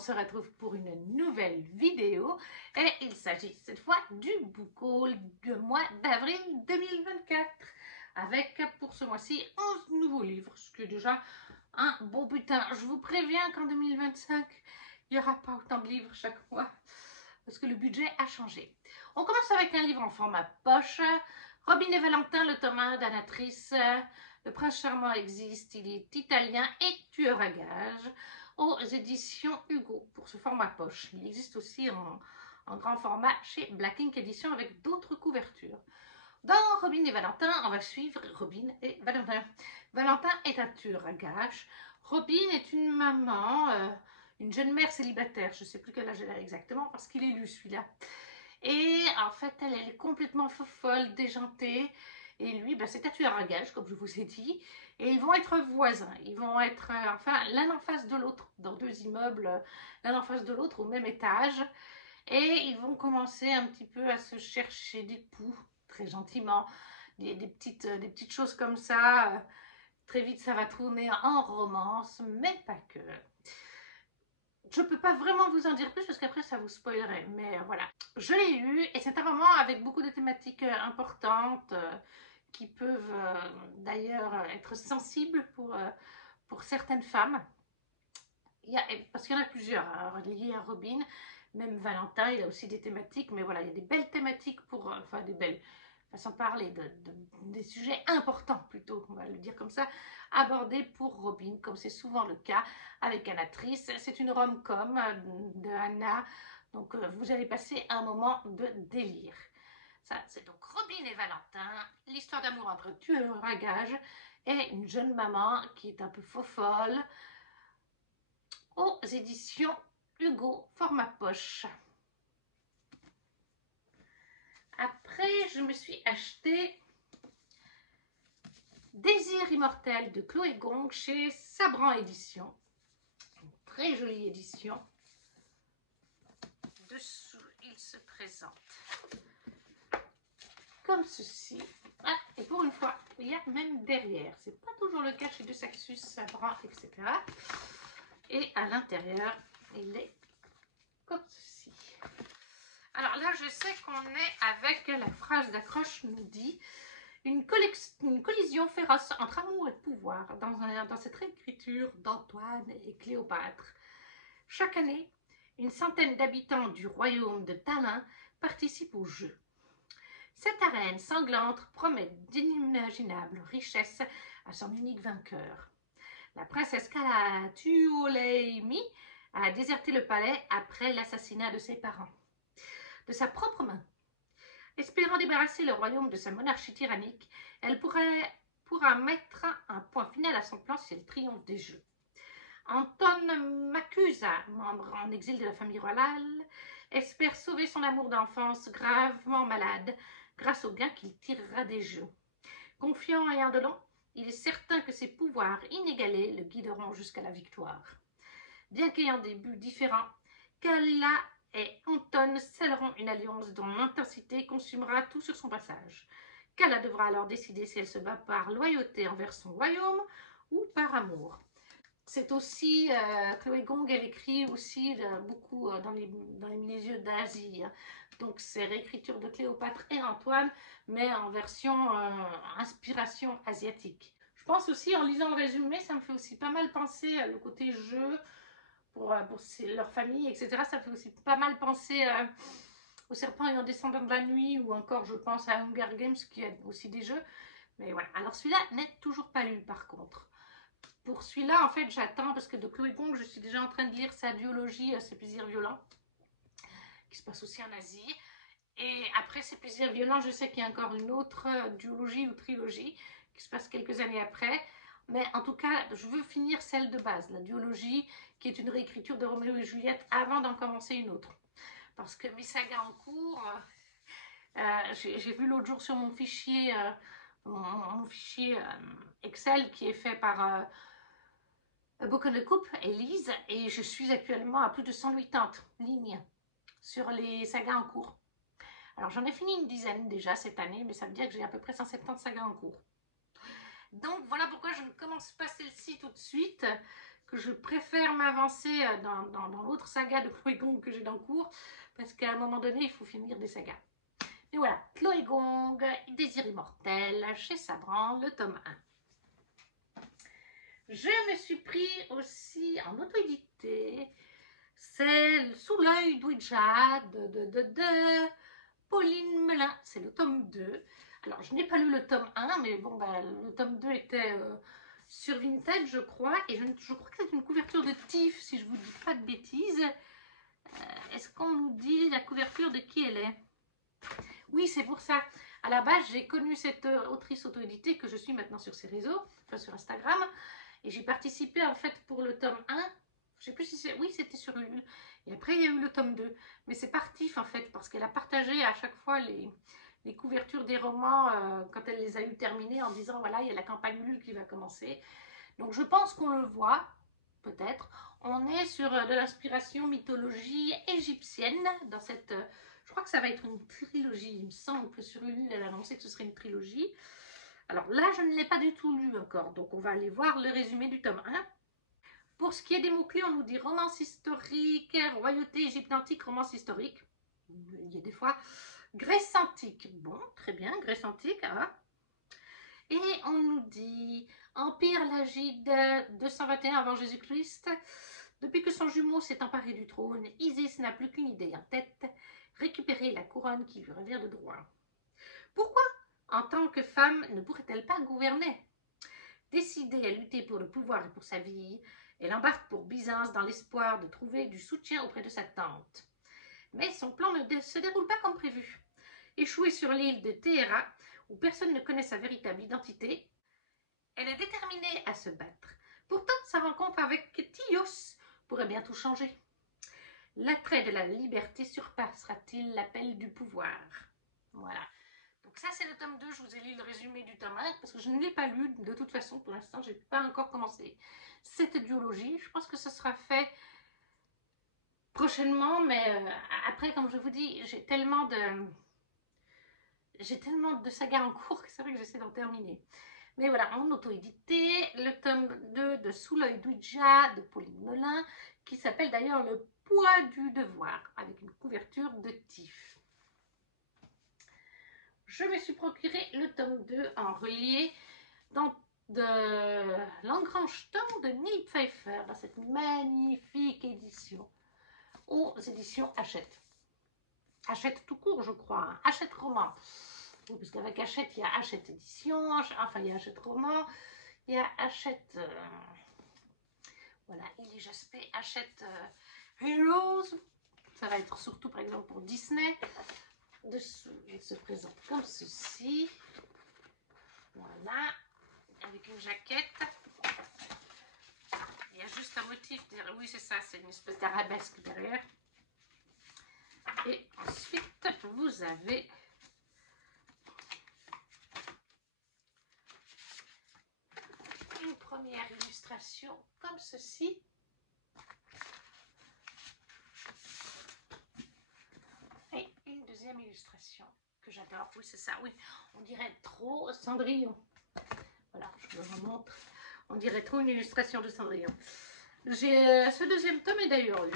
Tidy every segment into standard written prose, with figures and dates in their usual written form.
se retrouve pour une nouvelle vidéo et il s'agit cette fois du book haul du mois d'avril 2024 avec pour ce mois-ci 11 nouveaux livres, ce qui est déjà un bon butin. Je vous préviens qu'en 2025, il n'y aura pas autant de livres chaque mois parce que le budget a changé. On commence avec un livre en format poche. Robin et Valentin, le tome 1 d'Anna Triss. Le prince charmant existe, il est italien et tueur à gages aux éditions Hugo pour ce format poche. Il existe aussi en grand format chez Black Ink Edition avec d'autres couvertures. Dans Robin et Valentin, on va suivre Robin et Valentin. Valentin est un tueur à gages. Robin est une maman, une jeune mère célibataire. Je ne sais plus quel âge elle a exactement parce qu'il est lu celui-là. Et en fait, elle est complètement folle, déjantée. Et lui, c'est un tueur à gages, comme je vous ai dit. Et ils vont être voisins. Ils vont être, enfin, l'un en face de l'autre, dans deux immeubles, l'un en face de l'autre, au même étage. Et ils vont commencer un petit peu à se chercher des poux, très gentiment. Des petites choses comme ça. Très vite, ça va tourner en romance, mais pas que. Je ne peux pas vraiment vous en dire plus parce qu'après ça vous spoilerait, mais voilà. Je l'ai lu et c'est un roman avec beaucoup de thématiques importantes qui peuvent d'ailleurs être sensibles pour certaines femmes. Parce qu'il y en a plusieurs liées à Robin, même Valentin, il a aussi des thématiques, mais voilà, il y a des belles thématiques pour, enfin des belles, façon de parler, des sujets importants plutôt, on va le dire comme ça, abordés pour Robin, comme c'est souvent le cas avec Anna Triss. C'est une rom-com de Anna, donc vous allez passer un moment de délire. Ça, c'est donc Robin et Valentin, l'histoire d'amour entre tueur à gages et une jeune maman qui est un peu folle aux éditions Hugo, format poche. Après, je me suis acheté Désir immortel de Chloé Gong chez Sabran Édition. Une très jolie édition. Dessous, il se présente comme ceci. Ah, et pour une fois, il y a même derrière. C'est pas toujours le cas chez De Saxus, Sabran, etc. Et à l'intérieur, il est comme ceci. Alors là, je sais qu'on est avec la phrase d'accroche nous dit une collision féroce entre amour et pouvoir dans cette réécriture d'Antoine et Cléopâtre. Chaque année, une centaine d'habitants du royaume de Talin participent au jeu. Cette arène sanglante promet d'inimaginables richesses à son unique vainqueur. La princesse Kalatuoleimi a déserté le palais après l'assassinat de ses parents. De sa propre main. Espérant débarrasser le royaume de sa monarchie tyrannique, elle pourra mettre un point final à son plan si elle triomphe des jeux. Anton Macusa, membre en exil de la famille royale, espère sauver son amour d'enfance gravement malade grâce au gain qu'il tirera des jeux. Confiant et indolent, il est certain que ses pouvoirs inégalés le guideront jusqu'à la victoire. Bien qu'ayant des buts différents, Kala et Anton scelleront une alliance dont l'intensité consumera tout sur son passage. Kala devra alors décider si elle se bat par loyauté envers son royaume ou par amour. C'est aussi, Chloé Gong, elle écrit aussi beaucoup dans les milieux d'Asie. Donc c'est réécriture de Cléopâtre et Antoine, mais en version inspiration asiatique. Je pense aussi, en lisant le résumé, ça me fait aussi pas mal penser le côté jeu, pour leur famille, etc. Ça fait aussi pas mal penser au serpent et en descendant de la nuit, ou encore je pense à Hunger Games qui a aussi des jeux. Mais voilà, alors celui-là n'est toujours pas lu par contre. Pour celui-là, en fait, j'attends parce que de Chloé Gong, je suis déjà en train de lire sa duologie, Ses plaisirs violents, qui se passe aussi en Asie. Et après Ses plaisirs violents, je sais qu'il y a encore une autre duologie ou trilogie qui se passe quelques années après. Mais en tout cas, je veux finir celle de base, la duologie, qui est une réécriture de Roméo et Juliette, avant d'en commencer une autre. Parce que mes sagas en cours, j'ai vu l'autre jour sur mon fichier, mon fichier Excel qui est fait par Book on the Coupe, Elise, et je suis actuellement à plus de 180 lignes sur les sagas en cours. Alors j'en ai fini une dizaine déjà cette année, mais ça veut dire que j'ai à peu près 170 sagas en cours. Donc voilà pourquoi je ne commence pas celle-ci tout de suite, que je préfère m'avancer dans l'autre saga de Chloé Gong que j'ai dans le cours, parce qu'à un moment donné, il faut finir des sagas. Et voilà, Chloé Gong, Désir immortel, chez Sabran, le tome 1. Je me suis pris aussi en auto-édité, c'est Sous l'œil d'Ouija de Pauline Melin, c'est le tome 2. Alors, je n'ai pas lu le tome 1, mais bon, bah, le tome 2 était sur Vinted, je crois, et je crois que c'est une couverture de Tiff, si je vous dis pas de bêtises. Est-ce qu'on nous dit la couverture de qui elle est? Oui, c'est pour ça. À la base, j'ai connu cette autrice auto-éditée que je suis maintenant sur ses réseaux, enfin sur Instagram, et j'ai participé en fait pour le tome 1. Je sais plus si c'est... Oui, c'était sur Ulule. Et après, il y a eu le tome 2. Mais c'est par Tiff en fait, parce qu'elle a partagé à chaque fois les couvertures des romans quand elle les a eu terminés en disant voilà, il y a la campagne Ulule qui va commencer. Donc je pense qu'on le voit, peut-être. On est sur de l'inspiration mythologie égyptienne dans cette... je crois que ça va être une trilogie. Il me semble que sur Ulule, elle a annoncé que ce serait une trilogie. Alors là, je ne l'ai pas du tout lu encore. Donc on va aller voir le résumé du tome 1. Pour ce qui est des mots-clés, on nous dit romance historique, royauté égypte antique, romance historique. Il y a des fois Grèce antique. Bon, très bien, Grèce antique. Hein. Et on nous dit Empire Lagide 221 avant Jésus-Christ. Depuis que son jumeau s'est emparé du trône, Isis n'a plus qu'une idée en tête, récupérer la couronne qui lui revient de droit. Pourquoi, en tant que femme, ne pourrait-elle pas gouverner? Décidée à lutter pour le pouvoir et pour sa vie, elle embarque pour Byzance dans l'espoir de trouver du soutien auprès de sa tante. Mais son plan ne se déroule pas comme prévu. Échouée sur l'île de Téhéra, où personne ne connaît sa véritable identité, elle est déterminée à se battre. Pourtant, sa rencontre avec Tios pourrait bien tout changer. L'attrait de la liberté surpassera-t-il l'appel du pouvoir? Voilà. Donc ça, c'est le tome 2. Je vous ai lu le résumé du tome 1 parce que je ne l'ai pas lu. De toute façon, pour l'instant, je n'ai pas encore commencé cette duologie. Je pense que ce sera fait prochainement. Mais après, comme je vous dis, j'ai tellement de sagas en cours que c'est vrai que j'essaie d'en terminer. Mais voilà, en auto-édité, le tome 2 de Sous l'œil d'Ouija de Pauline Melin, qui s'appelle d'ailleurs Le poids du devoir, avec une couverture de Tiff. Je me suis procuré le tome 2 en relié de L'Engrange-Temps de Neil Pfeiffer, dans cette magnifique édition, aux éditions Hachette. Hachette tout court, je crois, hein. Hachette roman. Oui, parce qu'avec Hachette, il y a Hachette édition, enfin il y a Hachette roman, il y a Hachette, voilà, Illy Jaspé, Hachette Heroes, ça va être surtout par exemple pour Disney. Dessous, il se présente comme ceci, voilà, avec une jaquette. Il y a juste un motif, oui c'est ça, c'est une espèce d'arabesque derrière. Et ensuite, vous avez une première illustration comme ceci. Et une deuxième illustration que j'adore. Oui, c'est ça, oui. On dirait trop Cendrillon. Voilà, je vous remontre. On dirait trop une illustration de Cendrillon. Ce deuxième tome est d'ailleurs lu.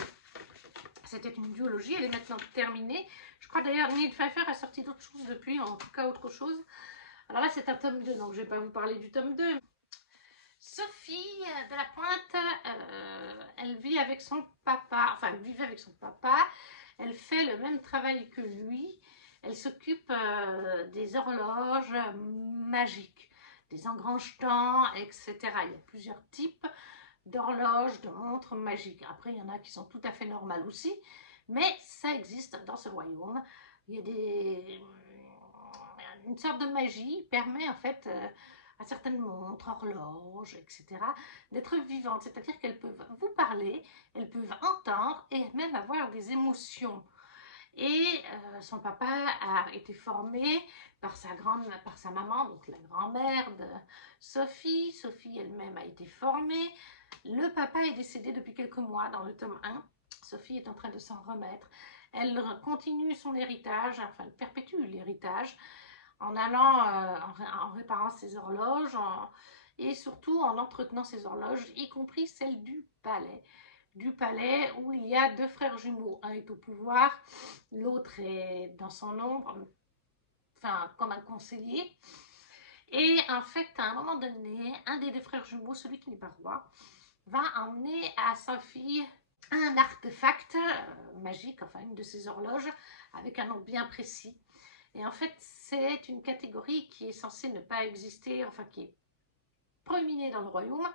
C'était une duologie, elle est maintenant terminée. Je crois d'ailleurs Neil Pfeiffer a sorti d'autres choses depuis, en tout cas autre chose. Alors là, c'est un tome 2, donc je ne vais pas vous parler du tome 2. Sophie de la Pointe, elle vit avec son papa, enfin elle vivait avec son papa. Elle fait le même travail que lui. Elle s'occupe des horloges magiques, des engrange-temps, etc. Il y a plusieurs types d'horloges, de montres magiques. Après, il y en a qui sont tout à fait normales aussi, mais ça existe dans ce royaume. Il y a une sorte de magie qui permet en fait à certaines montres, horloges, etc., d'être vivantes. C'est-à-dire qu'elles peuvent vous parler, elles peuvent entendre et même avoir des émotions. Et son papa a été formé par sa maman, donc la grand-mère de Sophie. Sophie elle-même a été formée. Le papa est décédé depuis quelques mois dans le tome 1. Sophie est en train de s'en remettre. Elle continue son héritage, enfin elle perpétue l'héritage en allant, en réparant ses horloges et surtout en entretenant ses horloges, y compris celle du palais. Du palais où il y a deux frères jumeaux. Un est au pouvoir, l'autre est dans son ombre, enfin comme un conseiller. Et en fait, à un moment donné, un des deux frères jumeaux, celui qui n'est pas roi, va emmener à sa fille un artefact magique, enfin une de ses horloges, avec un nom bien précis. Et en fait, c'est une catégorie qui est censée ne pas exister, enfin qui est proéminée dans le royaume,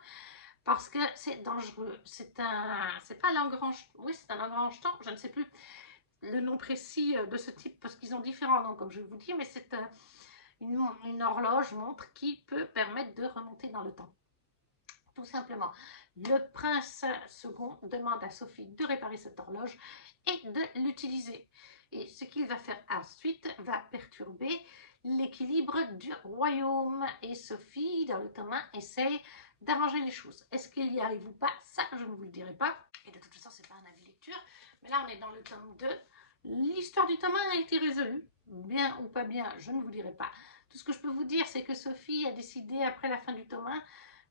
parce que c'est dangereux. C'est pas l'engrange-temps, oui c'est un engrange-temps, je ne sais plus le nom précis de ce type, parce qu'ils ont différents noms, comme je vous dis, mais c'est une horloge, montre, qui peut permettre de remonter dans le temps. Tout simplement. Le prince second demande à Sophie de réparer cette horloge et de l'utiliser. Et ce qu'il va faire ensuite va perturber l'équilibre du royaume. Et Sophie, dans le tome 1, essaye d'arranger les choses. Est-ce qu'il y arrive ou pas? Ça, je ne vous le dirai pas. Et de toute façon, ce n'est pas un avis lecture. Mais là, on est dans le tome 2. L'histoire du tome 1 a été résolue. Bien ou pas bien, je ne vous dirai pas. Tout ce que je peux vous dire, c'est que Sophie a décidé, après la fin du tome 1,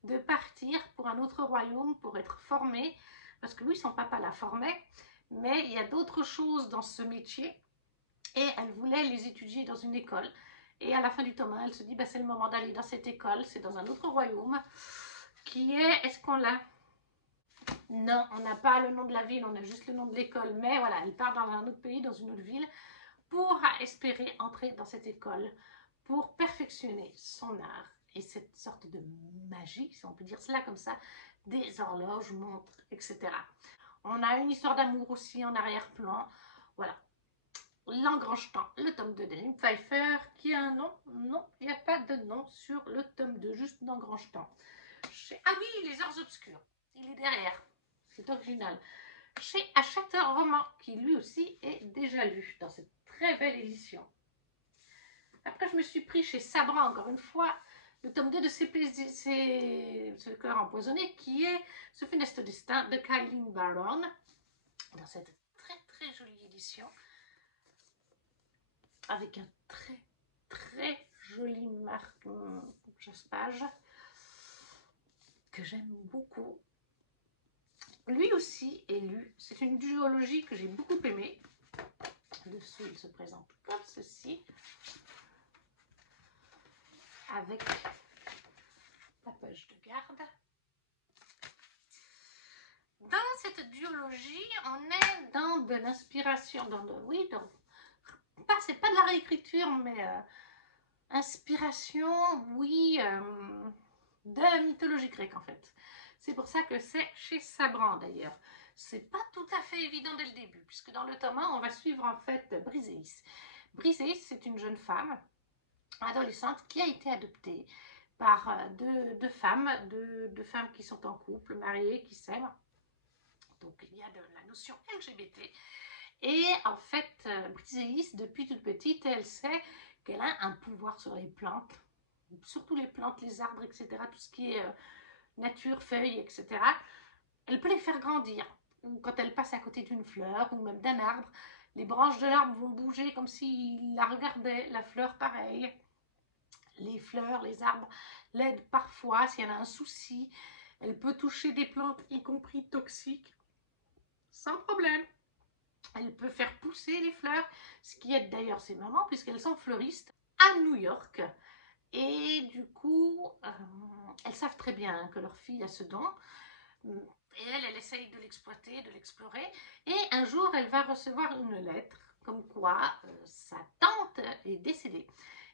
de partir pour un autre royaume pour être formée, parce que oui, son papa la formait, mais il y a d'autres choses dans ce métier, et elle voulait les étudier dans une école. Et à la fin du tome 1, elle se dit, bah, c'est le moment d'aller dans cette école, c'est dans un autre royaume, qui est qu'on l'a? Non, on n'a pas le nom de la ville, on a juste le nom de l'école, mais voilà, elle part dans un autre pays, dans une autre ville, pour espérer entrer dans cette école, pour perfectionner son art et cette sorte de magie, si on peut dire cela comme ça, des horloges, montres, etc. On a une histoire d'amour aussi en arrière-plan. Voilà. L'engrange-temps, le tome 2 d'Hélène Pfeiffer, qui a un nom? Non, il n'y a pas de nom sur le tome 2, juste l'engrange-temps. Ah oui, les Heures Obscures, il est derrière, c'est original. Chez Hachette Roman, qui lui aussi est déjà lu dans cette très belle édition. Après, je me suis pris chez Sabra, encore une fois, le tome 2 de Ce cœur empoisonné, qui est Ce funeste destin de Kailin Baron, dans cette très très jolie édition, avec un très très joli marque-page que j'aime beaucoup. Lui aussi est lu. C'est une duologie que j'ai beaucoup aimée. Dessous, il se présente comme ceci, avec la page de garde. Dans cette duologie, on est dans de l'inspiration, c'est pas de la réécriture, mais inspiration, oui, de la mythologie grecque en fait. C'est pour ça que c'est chez Sabran d'ailleurs. C'est pas tout à fait évident dès le début, puisque dans le tome 1, on va suivre en fait Briseis. Briseis, c'est une jeune femme, adolescente, qui a été adoptée par deux femmes qui sont en couple, mariées, qui s'aiment. Donc il y a de la notion LGBT. Et en fait, Briseis, depuis toute petite, elle sait qu'elle a un pouvoir sur les plantes, surtout les plantes, les arbres, etc. Tout ce qui est nature, feuilles, etc. Elle peut les faire grandir. Ou quand elle passe à côté d'une fleur ou même d'un arbre, les branches de l'arbre vont bouger comme s'ils la regardaient. La fleur, pareil. Les fleurs, les arbres l'aident parfois s'il y en a un souci. Elle peut toucher des plantes, y compris toxiques, sans problème. Elle peut faire pousser les fleurs, ce qui aide d'ailleurs ses mamans, puisqu'elles sont fleuristes à New York. Et du coup, elles savent très bien que leur fille a ce don. Et elle essaye de l'exploiter, de l'explorer. Et un jour, elle va recevoir une lettre, comme quoi sa tante est décédée.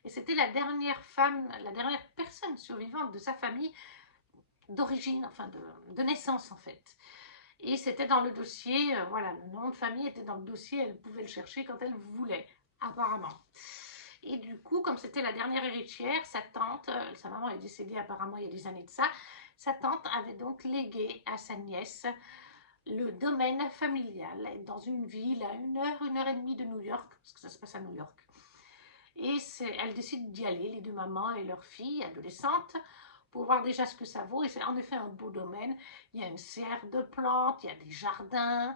Et c'était la dernière femme, la dernière personne survivante de sa famille, d'origine, enfin de naissance en fait. Et c'était dans le dossier, voilà, le nom de famille était dans le dossier, elle pouvait le chercher quand elle voulait, apparemment. Et du coup, comme c'était la dernière héritière, sa tante, sa maman est décédée apparemment il y a des années de ça, sa tante avait donc légué à sa nièce le domaine familial dans une ville à 1 heure et demie de New York, parce que ça se passe à New York. Et elle décide d'y aller, les deux mamans et leur fille adolescente, pour voir déjà ce que ça vaut. Et c'est en effet un beau domaine. Il y a une serre de plantes, il y a des jardins.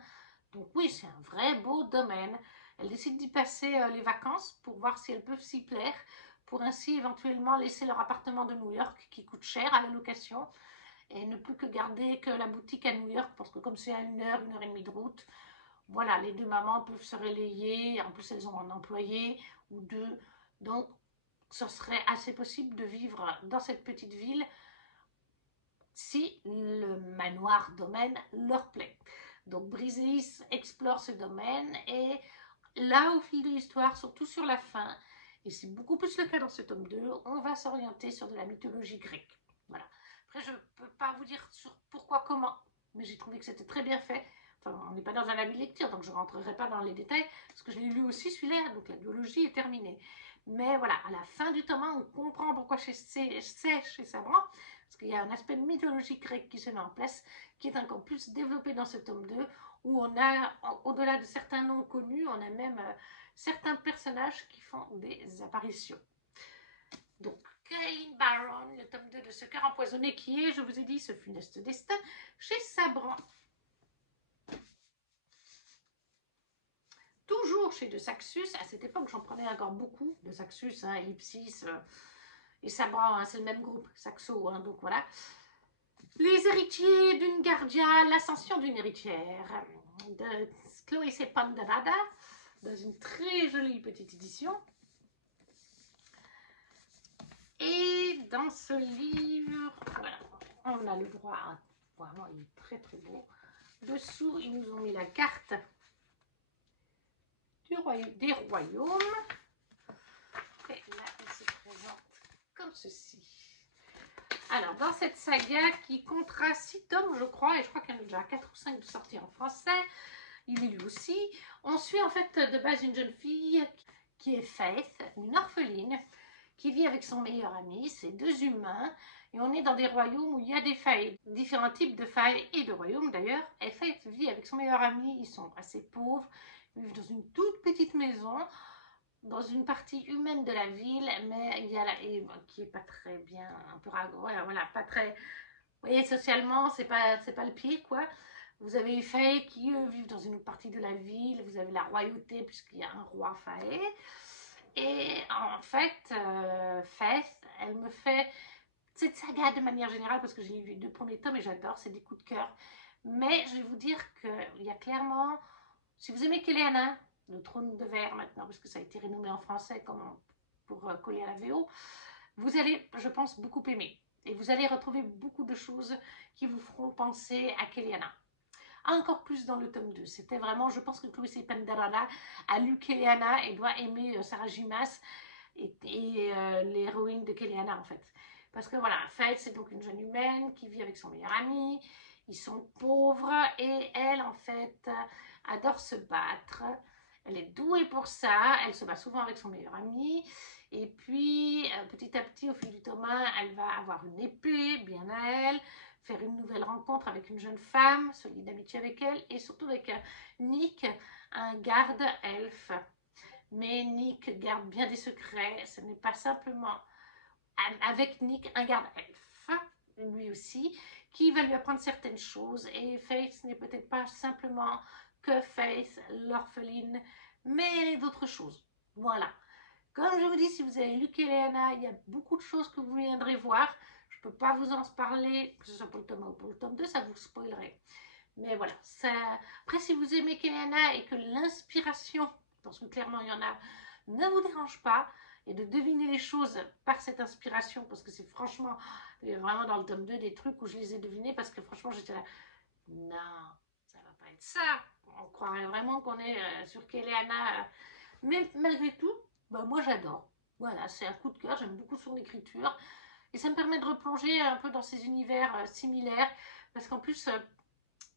Donc oui, c'est un vrai beau domaine. Elle décide d'y passer les vacances pour voir si elles peuvent s'y plaire, pour ainsi éventuellement laisser leur appartement de New York qui coûte cher à la location et ne plus que garder que la boutique à New York parce que comme c'est à 1 heure et demie de route, voilà, les deux mamans peuvent se relayer, en plus elles ont un employé ou deux, donc ce serait assez possible de vivre dans cette petite ville si le manoir domaine leur plaît. Donc Briseis explore ce domaine et là au fil de l'histoire, surtout sur la fin, et c'est beaucoup plus le cas dans ce tome 2, on va s'orienter sur de la mythologie grecque. Voilà. Après je ne peux pas vous dire sur pourquoi, comment, mais j'ai trouvé que c'était très bien fait. Enfin, on n'est pas dans un avis de lecture, donc je ne rentrerai pas dans les détails, parce que je l'ai lu aussi celui-là, donc la biologie est terminée. Mais voilà, à la fin du tome 1, on comprend pourquoi c'est chez Sabran, parce qu'il y a un aspect mythologique grec qui se met en place, qui est encore plus développé dans ce tome 2, où on a, au-delà de certains noms connus, on a même certains personnages qui font des apparitions. Donc, Kaeleen Barron, le tome 2 de Ce cœur empoisonné qui est, je vous ai dit, ce funeste destin, chez Sabran. Toujours chez De Saxus, à cette époque j'en prenais encore beaucoup, De Saxus, hein, Ellipsis et Sabran, hein, c'est le même groupe, Saxo, hein, donc voilà. Les héritiers d'une Gardia, l'ascension d'une héritière, de Chloé Sepandarada, dans une très jolie petite édition. Et dans ce livre, voilà, on a le droit à, vraiment il est très très beau. Dessous, ils nous ont mis la carte des royaumes. Et là, il se présente comme ceci. Alors, dans cette saga qui comptera 6 tomes, je crois, et je crois qu'il y en a déjà 4 ou 5 de sortis en français, il est lu aussi. On suit en fait de base une jeune fille qui est Faith, une orpheline, qui vit avec son meilleur ami, c'est 2 humains, et on est dans des royaumes où il y a des failles, différents types de failles et de royaumes d'ailleurs. Et Faith vit avec son meilleur ami, ils sont assez pauvres, ils vivent dans une toute petite maison, dans une partie humaine de la ville, mais il y a qui est pas très bien, un peu voilà, pas très, vous voyez, socialement, c'est pas le pied, quoi. Vous avez les Fae qui, eux, vivent dans une autre partie de la ville. Vous avez la royauté, puisqu'il y a un roi Fae. Et en fait, Faith, elle me fait cette saga de manière générale, parce que j'ai lu les 2 premiers tomes et j'adore, c'est des coups de cœur. Mais je vais vous dire qu'il y a clairement, si vous aimez Kéléana, le trône de verre maintenant, parce que ça a été renommé en français comme pour coller à la VO, vous allez, je pense, beaucoup aimer. Et vous allez retrouver beaucoup de choses qui vous feront penser à Kéléana. Encore plus dans le tome 2. C'était vraiment, je pense que Chloé Sepandarada a lu Kéléana et doit aimer Sarah Gimas et l'héroïne de Kéléana en fait. Parce que voilà, Faith, c'est donc une jeune humaine qui vit avec son meilleur ami. Ils sont pauvres et elle, en fait, adore se battre. Elle est douée pour ça. Elle se bat souvent avec son meilleur ami. Et puis, petit à petit, au fil du tome 1, elle va avoir une épée, bien à elle, faire une nouvelle rencontre avec une jeune femme, se lier d'amitié avec elle, et surtout avec Nick, un garde elfe. Mais Nick garde bien des secrets. Ce n'est pas simplement avec Nick, un garde elfe, lui aussi, qui va lui apprendre certaines choses. Et Faith n'est peut-être pas simplement que Faith, l'orpheline, mais d'autres choses. Voilà. Comme je vous dis, si vous avez lu Kéléana, il y a beaucoup de choses que vous viendrez voir. Je ne peux pas vous en parler, que ce soit pour le tome 1 ou pour le tome 2, ça vous spoilerait. Mais voilà, ça... Après, si vous aimez Kéléana et que l'inspiration, parce que clairement il y en a, ne vous dérange pas, et de deviner les choses par cette inspiration, parce que c'est franchement, il y a vraiment dans le tome 2 des trucs où je les ai devinés, parce que franchement j'étais là, non, ça va pas être ça. On croirait vraiment qu'on est sur Kéléana. Mais malgré tout, bah, moi j'adore. Voilà, c'est un coup de cœur, j'aime beaucoup son écriture. Et ça me permet de replonger un peu dans ces univers similaires. Parce qu'en plus,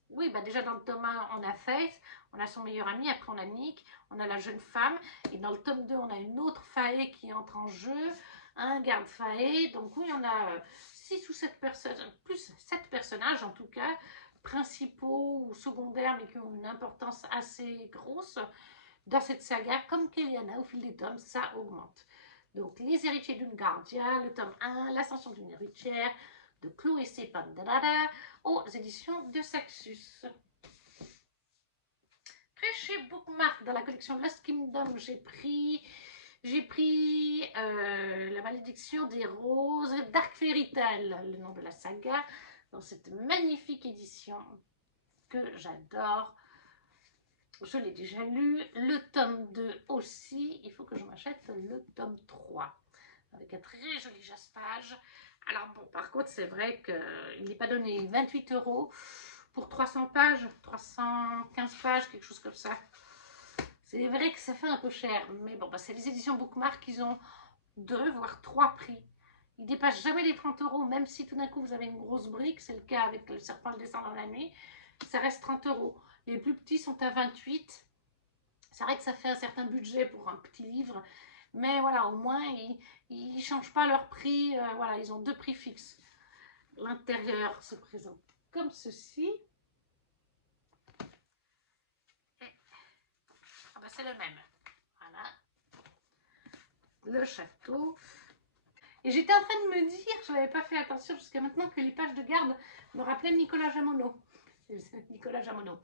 oui, bah déjà dans le tome 1, on a Faith, on a son meilleur ami, après on a Nick, on a la jeune femme. Et dans le tome 2, on a une autre Fae qui entre en jeu, un garde Fae. Donc oui, on a 6 ou 7 personnes, plus 7 personnages en tout cas, principaux ou secondaires, mais qui ont une importance assez grosse dans cette saga. Comme Kéliana, au fil des tomes, ça augmente. Donc, Les héritiers d'une Gardia, le tome 1, L'ascension d'une héritière, de Chloé Sepandarada, aux éditions de Saxus. Après, chez Bookmark, dans la collection Lost Kingdom, j'ai pris J'ai pris La malédiction des roses, Dark Fairy Tale, le nom de la saga, dans cette magnifique édition que j'adore. Je l'ai déjà lu, le tome 2 aussi, il faut que je m'achète le tome 3, avec un très joli jaspage. Alors bon, par contre, c'est vrai qu'il n'est pas donné 28 € pour 300 pages, 315 pages, quelque chose comme ça. C'est vrai que ça fait un peu cher, mais bon, bah, c'est les éditions Bookmark, ils ont 2 voire 3 prix. Ils dépassent jamais les 30 €, même si tout d'un coup vous avez une grosse brique, c'est le cas avec Le Serpent le descend dans la nuit, ça reste 30 €. Les plus petits sont à 28. C'est vrai que ça fait un certain budget pour un petit livre, mais voilà, au moins ils ne changent pas leur prix. Voilà, ils ont 2 prix fixes. L'intérieur se présente comme ceci. Et ah bah, c'est le même. Voilà. Le château. Et j'étais en train de me dire, je n'avais pas fait attention jusqu'à maintenant, que les pages de garde me rappelaient Nicolas Jamonot. Nicolas Jamonot.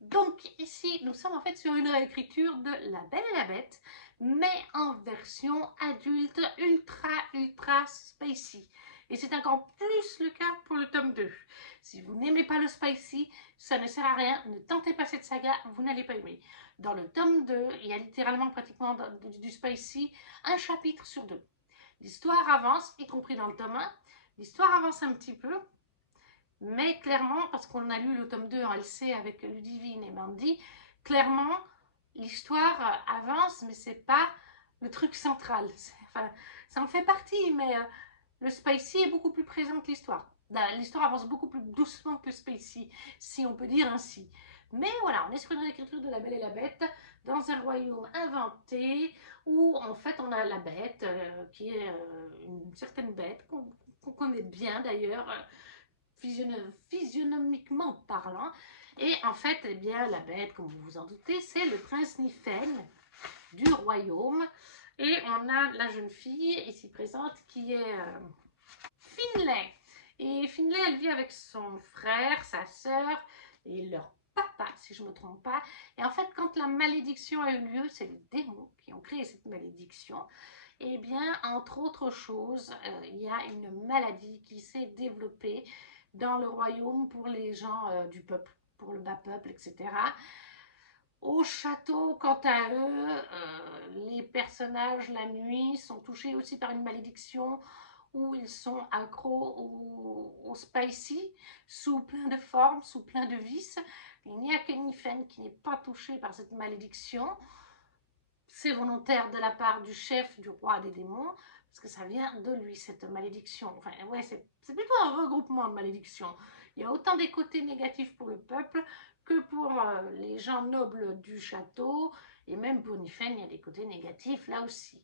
Donc ici, nous sommes en fait sur une réécriture de La Belle et la Bête, mais en version adulte ultra spicy. Et c'est encore plus le cas pour le tome 2. Si vous n'aimez pas le spicy, ça ne sert à rien, ne tentez pas cette saga, vous n'allez pas aimer. Dans le tome 2, il y a littéralement pratiquement du spicy, un chapitre sur 2. L'histoire avance, y compris dans le tome 1, l'histoire avance un petit peu, mais clairement, parce qu'on a lu le tome 2 en LC avec Ludivine et Mandy, clairement, l'histoire avance, mais c'est pas le truc central. Enfin, ça en fait partie, mais le spicy est beaucoup plus présent que l'histoire. L'histoire avance beaucoup plus doucement que le spicy, si on peut dire ainsi. Mais voilà, on est sur une réécriture de La Belle et la Bête, dans un royaume inventé, où en fait on a la bête, qui est une certaine bête, qu'on connaît bien d'ailleurs, physionomiquement parlant. Et en fait, eh bien, la bête, comme vous vous en doutez, c'est le prince Nifen du royaume. Et on a la jeune fille ici présente qui est Finlay. Et Finlay, elle vit avec son frère, sa sœur et leur papa, si je ne me trompe pas. Et en fait, quand la malédiction a eu lieu, c'est les démons qui ont créé cette malédiction. Et bien, entre autres choses, il y a une maladie qui s'est développée dans le royaume pour les gens du peuple, pour le bas peuple, etc. Au château, quant à eux, les personnages la nuit sont touchés aussi par une malédiction où ils sont accros au spicy, sous plein de formes, sous plein de vices. Il n'y a que Nifen qui n'est pas touché par cette malédiction. C'est volontaire de la part du chef du roi des démons, parce que ça vient de lui, cette malédiction. Enfin, ouais, c'est plutôt un regroupement de malédictions. Il y a autant des côtés négatifs pour le peuple que pour les gens nobles du château, et même pour Nifen, il y a des côtés négatifs là aussi.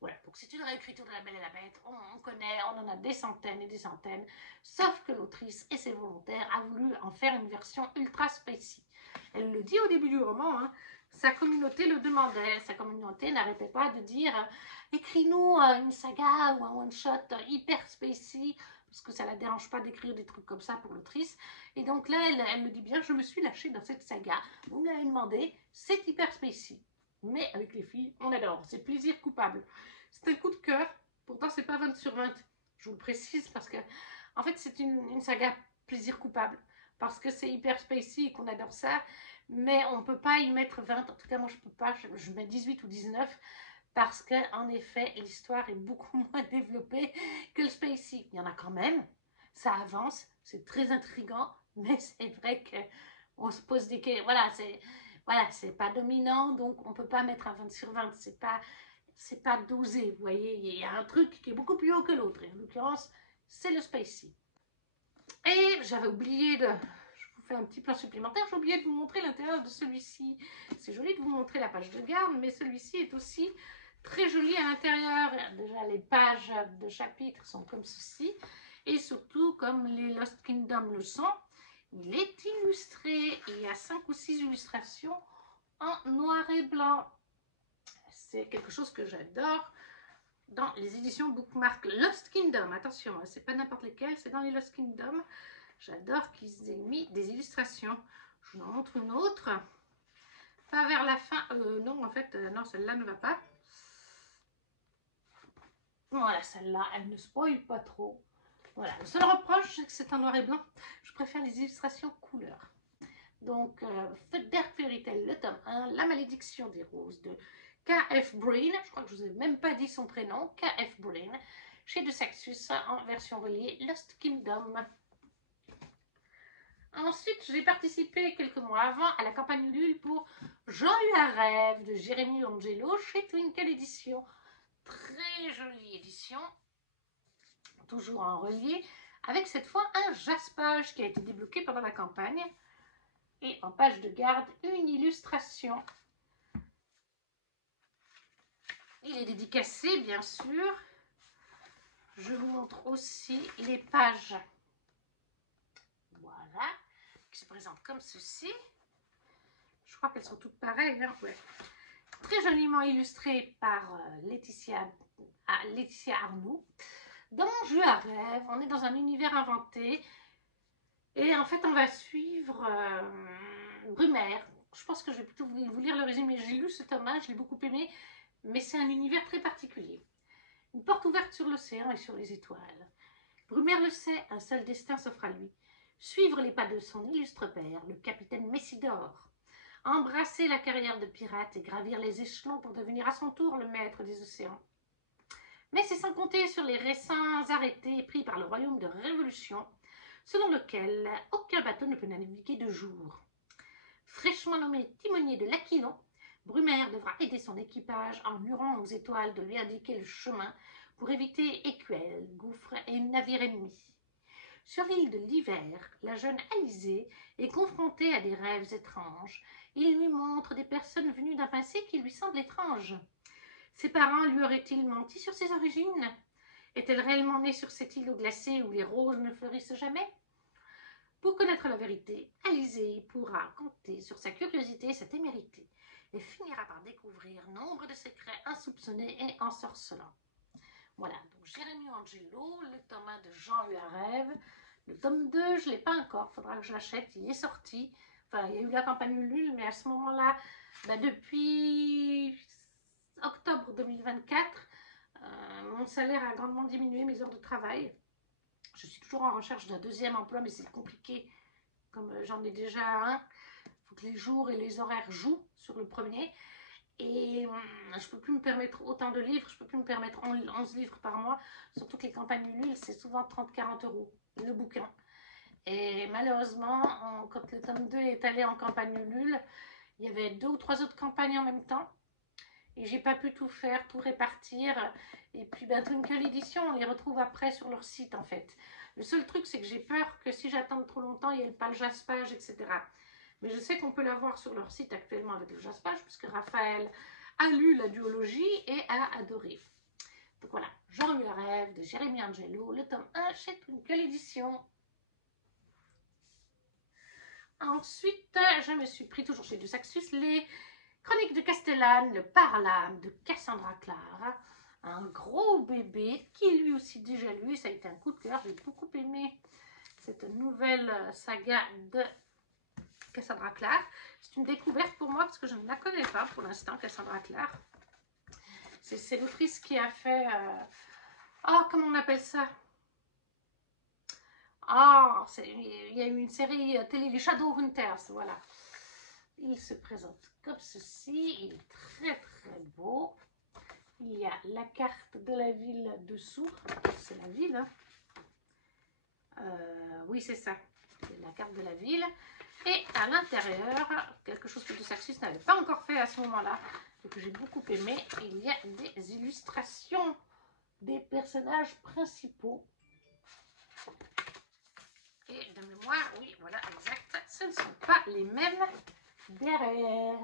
Voilà, donc c'est une réécriture de La Belle et la Bête, on connaît, on en a des centaines et des centaines, sauf que l'autrice et ses volontaires a voulu en faire une version ultra spicy. Elle le dit au début du roman, hein, sa communauté le demandait, sa communauté n'arrêtait pas de dire écris-nous une saga ou un one-shot hyper spicy, parce que ça ne la dérange pas d'écrire des trucs comme ça pour l'autrice. Et donc là, elle me dit bien, je me suis lâchée dans cette saga, vous me l'avez demandé, c'est hyper spicy. Mais avec les filles, on adore, c'est plaisir coupable. C'est un coup de cœur, pourtant c'est pas 20 sur 20, je vous le précise, parce que en fait c'est une saga plaisir coupable, parce que c'est hyper spicy et qu'on adore ça, mais on peut pas y mettre 20, en tout cas moi je peux pas, je mets 18 ou 19, parce qu'en effet l'histoire est beaucoup moins développée que le spicy. Il y en a quand même, ça avance, c'est très intriguant, mais c'est vrai qu'on se pose des questions, voilà, c'est pas dominant, donc on peut pas mettre un 20 sur 20, c'est pas dosé, vous voyez, il y a un truc qui est beaucoup plus haut que l'autre, et en l'occurrence, c'est le spicy. Et j'avais oublié de... Je vous fais un petit plan supplémentaire, j'ai oublié de vous montrer l'intérieur de celui-ci. C'est joli de vous montrer la page de garde, mais celui-ci est aussi très joli à l'intérieur. Déjà, les pages de chapitres sont comme ceci, et surtout, comme les Lost Kingdom le sont, il est illustré. Il y a 5 ou 6 illustrations en noir et blanc. C'est quelque chose que j'adore dans les éditions Bookmark Lost Kingdom. Attention, c'est pas n'importe lesquelles, c'est dans les Lost Kingdom. J'adore qu'ils aient mis des illustrations. Je vous en montre une autre. Pas vers la fin. Non, en fait, non, celle-là ne va pas. Voilà, celle-là, elle ne spoil pas trop. Voilà, le seul reproche, c'est que c'est en noir et blanc. Je préfère les illustrations couleur. Donc, The Dark Fairy Tale, le tome 1, La malédiction des roses de K.F. Breene. Je crois que je ne vous ai même pas dit son prénom, K.F. Breene, chez De Saxus en version reliée Lost Kingdom. Ensuite, j'ai participé quelques mois avant à la campagne Ulule pour Jean eut un rêve de Jérémy Angelo chez Twinkle Édition. Très jolie édition, toujours en relié, avec cette fois un jaspage qui a été débloqué pendant la campagne. Et en page de garde, une illustration. Il est dédicacé, bien sûr. Je vous montre aussi les pages. Voilà, qui se présentent comme ceci. Je crois qu'elles sont toutes pareilles. Hein, ouais. Très joliment illustrées par Laetitia Arnoux. Dans Jeu à rêve, on est dans un univers inventé. Et en fait, on va suivre Brumaire. Je pense que je vais plutôt vous lire le résumé. J'ai lu ce tome-là, je l'ai beaucoup aimé. Mais c'est un univers très particulier. Une porte ouverte sur l'océan et sur les étoiles. Brumaire le sait, un seul destin s'offre à lui. Suivre les pas de son illustre père, le capitaine Messidor. Embrasser la carrière de pirate et gravir les échelons pour devenir à son tour le maître des océans. Mais c'est sans compter sur les récents arrêtés pris par le royaume de Révolution, selon lequel aucun bateau ne peut naviguer de jour. Fraîchement nommé timonier de l'Aquilon, Brumaire devra aider son équipage en hurlant aux étoiles de lui indiquer le chemin pour éviter écuelles, gouffres et navires ennemis. Sur l'île de l'Hiver, la jeune Alizée est confrontée à des rêves étranges. Il lui montre des personnes venues d'un passé qui lui semble étrange. Ses parents lui auraient-ils menti sur ses origines? Est-elle réellement née sur cette île glacée où les roses ne fleurissent jamais? Pour connaître la vérité, Alizée pourra compter sur sa curiosité et sa témérité et finira par découvrir nombre de secrets insoupçonnés et ensorcelants. Voilà, donc Jérémy Angelo, le tome 1 de Jean eut un rêve. Le tome 2, je ne l'ai pas encore, il faudra que je l'achète, il est sorti. Enfin, il y a eu la campagne Ulule, mais à ce moment-là, depuis octobre 2024, mon salaire a grandement diminué, mes heures de travail. Je suis toujours en recherche d'un deuxième emploi, mais c'est compliqué, comme j'en ai déjà un. Il faut que les jours et les horaires jouent sur le premier. Et je ne peux plus me permettre autant de livres, je ne peux plus me permettre 11 livres par mois, surtout que les campagnes Ulule, c'est souvent 30-40 € le bouquin. Et malheureusement, quand le tome 2 est allé en campagne Ulule, il y avait 2 ou 3 autres campagnes en même temps. Et j'ai pas pu tout faire, tout répartir. Et puis Twinkle Edition, on les retrouve après sur leur site en fait. Le seul truc, c'est que j'ai peur que si j'attends trop longtemps, il y ait le jaspage, etc. Mais je sais qu'on peut l'avoir sur leur site actuellement avec le jaspage, puisque Raphaël a lu la duologie et a adoré. Donc voilà, Jean eut un rêve de Jérémy Angelo, le tome 1 chez Twinkle Edition. Ensuite, je me suis pris toujours chez De Saxus les Chroniques de Castellane, le Parlame de Cassandra Clare. Un gros bébé qui lui aussi déjà lu, ça a été un coup de cœur, j'ai beaucoup aimé cette nouvelle saga de Cassandra Clare. C'est une découverte pour moi parce que je ne la connais pas pour l'instant, Cassandra Clare. C'est l'autrice qui a fait... comment on appelle ça? Il y a eu une série télé, les Shadowhunters, voilà. Il se présente comme ceci, il est très très beau. Il y a la carte de la ville dessous, c'est la ville, hein. Oui c'est ça, c'est la carte de la ville. Et à l'intérieur, quelque chose que De Saxus n'avait pas encore fait à ce moment-là, et que j'ai beaucoup aimé, il y a des illustrations des personnages principaux. Et de mémoire, oui, voilà, exact, ce ne sont pas les mêmes derrière.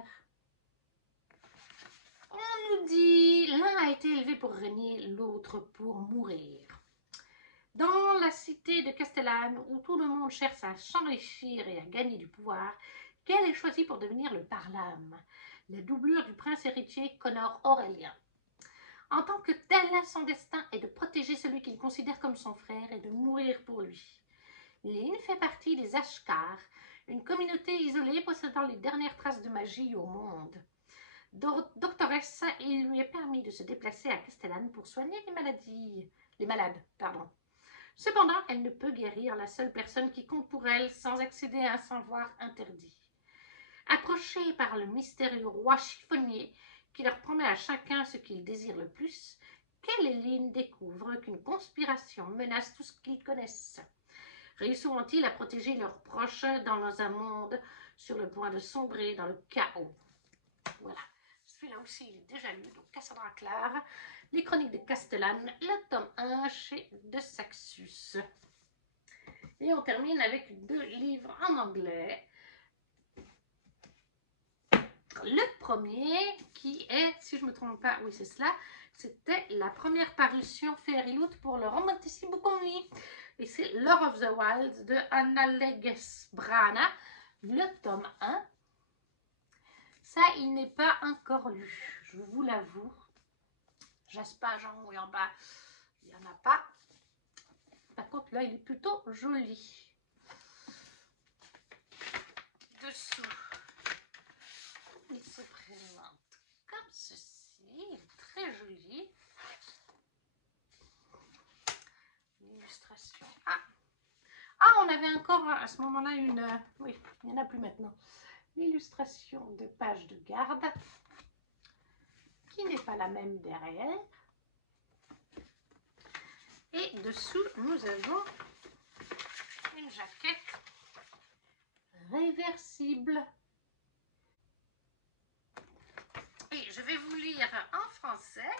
On nous dit, l'un a été élevé pour régner, l'autre pour mourir. Dans la cité de Castellane, où tout le monde cherche à s'enrichir et à gagner du pouvoir, quel est choisi pour devenir le Parlame, la doublure du prince héritier Connor Aurélien. En tant que tel, son destin est de protéger celui qu'il considère comme son frère et de mourir pour lui. Lynn fait partie des Ashkar, une communauté isolée possédant les dernières traces de magie au monde. doctoresse et il lui est permis de se déplacer à Castellane pour soigner les malades, pardon. Cependant, elle ne peut guérir la seule personne qui compte pour elle sans accéder à un savoir interdit. Approchée par le mystérieux roi chiffonnier qui leur promet à chacun ce qu'il désire le plus, Kelleline découvre qu'une conspiration menace tout ce qu'ils connaissent. Réussiront-ils à protéger leurs proches dans un monde sur le point de sombrer dans le chaos? Voilà. Celui-là aussi, il est déjà lu. Donc, Cassandra Clare, Les Chroniques de Castellane, le tome 1 chez De Saxus. Et on termine avec 2 livres en anglais. Le premier qui est, si je ne me trompe pas, oui c'est cela, c'était la première parution Fairyloot pour le Romantici Book Only. Et c'est Lore of the Wilds de Annalegs Brana, le tome 1. Ça, il n'est pas encore lu, je vous l'avoue. Jaspage en haut et en bas, il n'y en a pas. Par contre, là, il est plutôt joli. Dessous, il se présente comme ceci. Il est très joli. L'illustration. On avait encore à ce moment-là une... oui, il n'y en a plus maintenant. L'illustration de page de garde, qui n'est pas la même derrière. Et dessous, nous avons une jaquette réversible. Et je vais vous lire en français,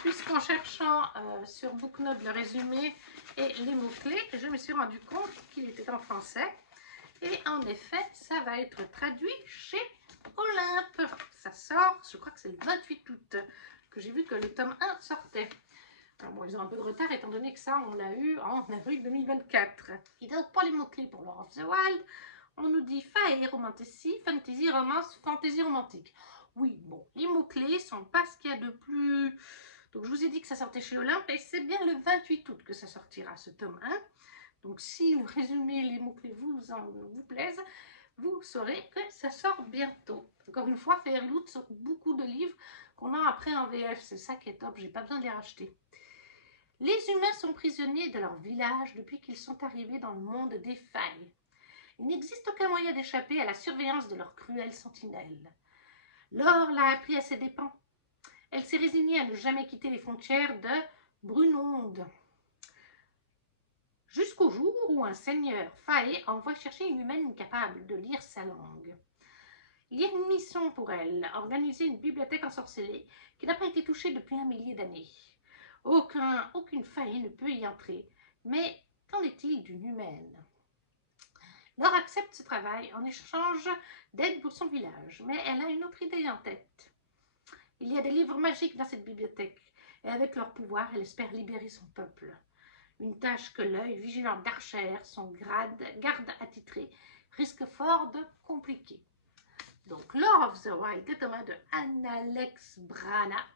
puisqu'en cherchant sur Booknote le résumé et les mots-clés, je me suis rendu compte qu'il était en français. Et en effet, ça va être traduit chez Olympe. Ça sort, je crois que c'est le 28 août que j'ai vu que le tome 1 sortait. Alors bon, ils ont un peu de retard étant donné que ça, on l'a eu en avril 2024. Et donc, pour les mots-clés pour Lore of the Wild, on nous dit fae, romantici, fantasy, romance, fantasy romantique. Oui, bon, les mots-clés sont pas ce qu'il y a de plus... Donc, je vous ai dit que ça sortait chez Olympe et c'est bien le 28 août que ça sortira, ce tome 1. Donc, si le résumé, les mots-clés vous plaisent, vous saurez que ça sort bientôt. Encore une fois, Fairyloot sort beaucoup de livres qu'on a après en VF. C'est ça qui est top, j'ai pas besoin de les racheter. Les humains sont prisonniers de leur village depuis qu'ils sont arrivés dans le monde des failles. Il n'existe aucun moyen d'échapper à la surveillance de leurs cruelles sentinelles. Laure l'a appris à ses dépens. Elle s'est résignée à ne jamais quitter les frontières de Brunonde. Jusqu'au jour où un seigneur, Fae, envoie chercher une humaine capable de lire sa langue. Il y a une mission pour elle, organiser une bibliothèque ensorcelée qui n'a pas été touchée depuis 1 millier d'années. Aucune Fae ne peut y entrer, mais qu'en est-il d'une humaine? Laure accepte ce travail en échange d'aide pour son village, mais elle a une autre idée en tête. Il y a des livres magiques dans cette bibliothèque, et avec leur pouvoir, elle espère libérer son peuple. Une tâche que l'œil vigilant d'Archer, son garde attitré, risque fort de compliquer. Donc, Lore of the Wild, le tome 1 de Annalegs Brana,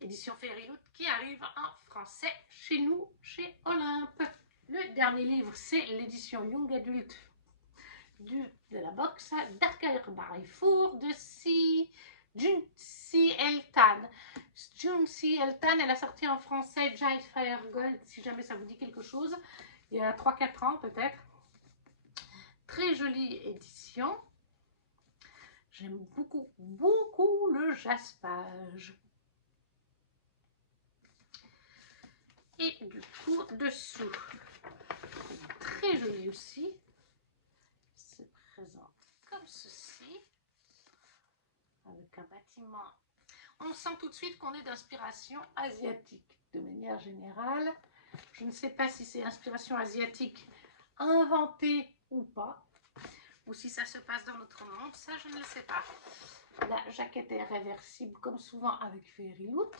édition Fairyloot, qui arrive en français chez nous, chez Olympe. Le dernier livre, c'est l'édition Young Adult de la box Darker by Four de Junsi Eltan. Junsi Eltan, elle a sorti en français Giant Fire Gold, si jamais ça vous dit quelque chose, il y a 3-4 ans peut-être. Très jolie édition. J'aime beaucoup, beaucoup le jaspage. Et du coup, dessous, très joli aussi, se présente comme ceci, avec un bâtiment. On sent tout de suite qu'on est d'inspiration asiatique, de manière générale. Je ne sais pas si c'est inspiration asiatique inventée ou pas, ou si ça se passe dans notre monde, ça je ne le sais pas. La jaquette est réversible comme souvent avec Fairyloot.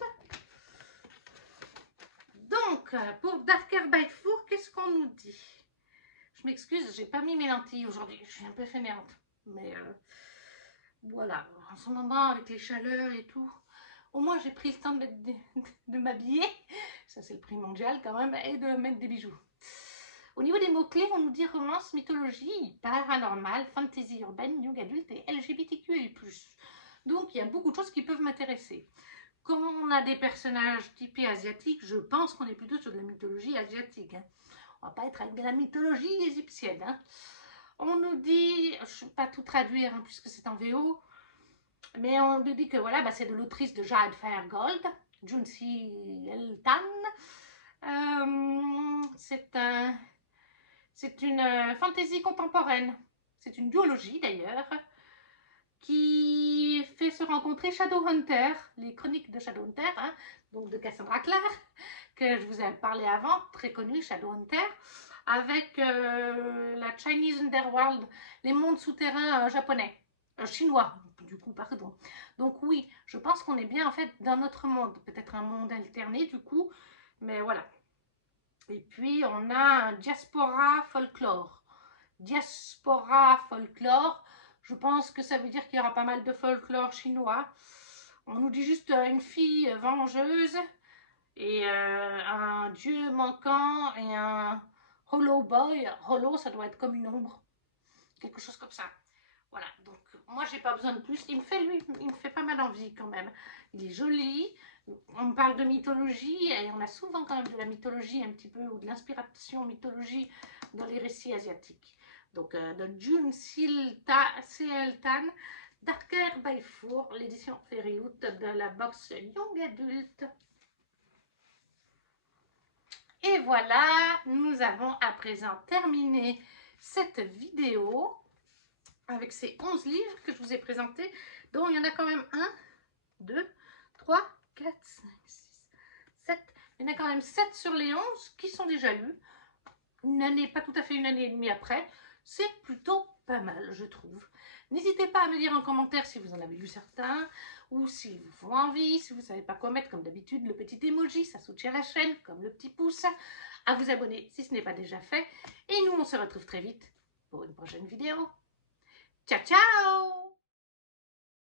Donc, pour Darker by Four, qu'est-ce qu'on nous dit? Je m'excuse, j'ai pas mis mes lentilles aujourd'hui, je suis un peu fainéante. Mais voilà, en ce moment, avec les chaleurs et tout, au moins j'ai pris le temps de m'habiller, ça c'est le prix mondial quand même, et de mettre des bijoux. Au niveau des mots-clés, on nous dit romance, mythologie, paranormal, fantasy urbaine, young adulte et LGBTQI+. Donc il y a beaucoup de choses qui peuvent m'intéresser. Comme on a des personnages typés asiatiques, je pense qu'on est plutôt sur de la mythologie asiatique. Hein. On va pas être avec de la mythologie égyptienne. Hein. On nous dit, je ne vais pas tout traduire hein, puisque c'est en VO, mais on nous dit que voilà, bah, c'est de l'autrice de Jade Fairgold, Junsi Eltan. C'est une fantaisie contemporaine. C'est une duologie d'ailleurs, qui fait se rencontrer Shadowhunter, les chroniques de Shadowhunter, hein, donc de Cassandra Clare, que je vous ai parlé avant, très connu Shadowhunter, avec la Chinese Underworld, les mondes souterrains japonais, chinois, du coup, pardon. Donc oui, je pense qu'on est bien en fait dans notre monde, peut-être un monde alterné du coup, mais voilà. Et puis on a un diaspora folklore. Diaspora folklore, je pense que ça veut dire qu'il y aura pas mal de folklore chinois. On nous dit juste une fille vengeuse et un dieu manquant et un hollow boy. Hollow, ça doit être comme une ombre. Quelque chose comme ça. Voilà, donc moi j'ai pas besoin de plus. Il me fait pas mal envie quand même. Il est joli. On me parle de mythologie et on a souvent quand même de la mythologie un petit peu ou de l'inspiration mythologie dans les récits asiatiques. Donc de June Seeltan, Darker by Four, l'édition Fairyloot de la box Young Adult. Et voilà, nous avons à présent terminé cette vidéo avec ces 11 livres que je vous ai présentés, dont il y en a quand même 1, 2, 3, 4, 5, 6, 7. Il y en a quand même 7 sur les 11 qui sont déjà lus. Une année, pas tout à fait une année et demie après. C'est plutôt pas mal, je trouve. N'hésitez pas à me dire en commentaire si vous en avez lu certains, ou s'ils vous font envie, si vous ne savez pas quoi mettre, comme d'habitude, le petit emoji, ça soutient la chaîne, comme le petit pouce, à vous abonner si ce n'est pas déjà fait. Et nous, on se retrouve très vite pour une prochaine vidéo. Ciao, ciao!